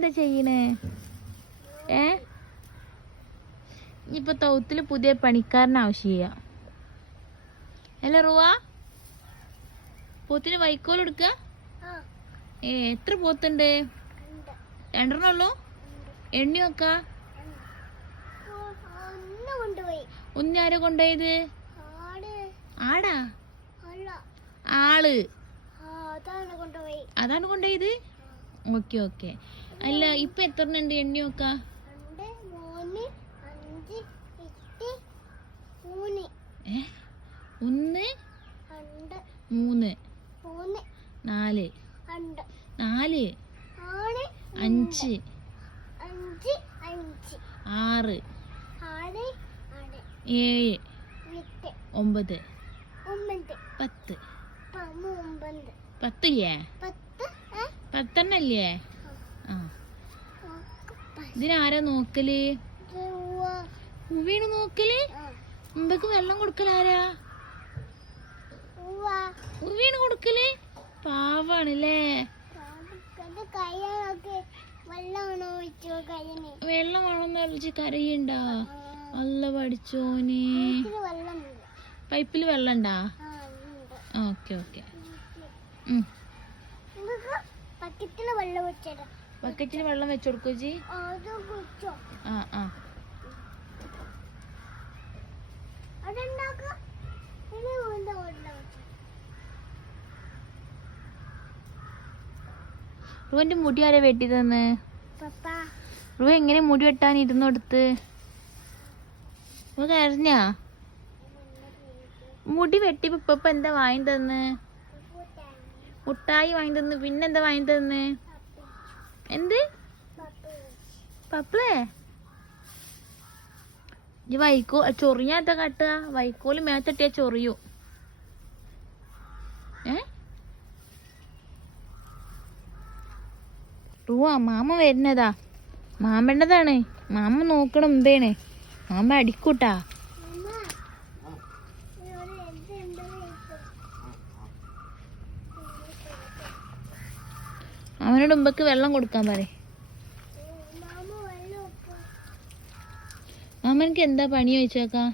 എന്താ ചെയ്യണേ? ഇനിയിപ്പോ തൗത്തില് പുതിയ പണിക്കാരന് ആവശ്യം. അല്ല റുവ, പോത്തിന് വൈക്കോൽ എടുക്ക? എത്ര പോത്തുണ്ട്? 2 ഉള്ളൂ? എണ്ണി വെക്ക? ഒന്ന് ആരാ കൊണ്ടുപോയത്? ആടാ? ആള് അതാണ് കൊണ്ടുപോയത്? Okay okay. അല്ല ഇപ്പൊ എത്ര ഉണ്ട് എണ്ണി വെക്ക? 1 3 4 4 5 6 7 9 10 10 10 ആ ഇതിനാരാ നോക്കല്? ഉവ്വീണ് നോക്കല്? മുമ്പക്ക് വെള്ളം കൊടുക്കലാരാ? ഉവ്വീണ് കൊടുക്കല്? പാവാണല്ലേ. വെള്ളം വേണമെന്ന് വിളിച്ച് കരയുണ്ടാ? അല്ല പഠിച്ചോന്. പൈപ്പില് വെള്ളം ഉണ്ടാ? Okay okay. ബക്കറ്റില് വെള്ളം വെച്ച് കൊടുക്കോ ജി? ആ റുവന്റെ മുടി ആരാ വെട്ടി തന്ന്? റുവ എങ്ങനെ മുടി വെട്ടാൻ ഇരുന്നോടുത്ത്? കരഞ്ഞാ? മുടി വെട്ടിയപ്പോ ഇപ്പൊ എന്താ വാങ്ങി തന്ന്? മുട്ടായി വാങ്ങി തന്ന്. പിന്നെന്താ വാങ്ങി തന്ന്? എന്ത് പപ്പളേ? ഈ വൈക്കോ ചൊറിയാത്ത കാട്ടുക? വൈക്കോല് മേത്തട്ടിയാ ചൊറിയൂ. റുവ മാമ വരുന്നതാ. മാമണ്ടതാണ്. മാമ നോക്കണം എന്തേണ്. മാമ അടിക്കൂട്ടാ. അവനോട് മുമ്പക്ക് വെള്ളം കൊടുക്കാൻ പറ. മാമനക്ക് എന്താ പണി ചോദിച്ചേക്കാ?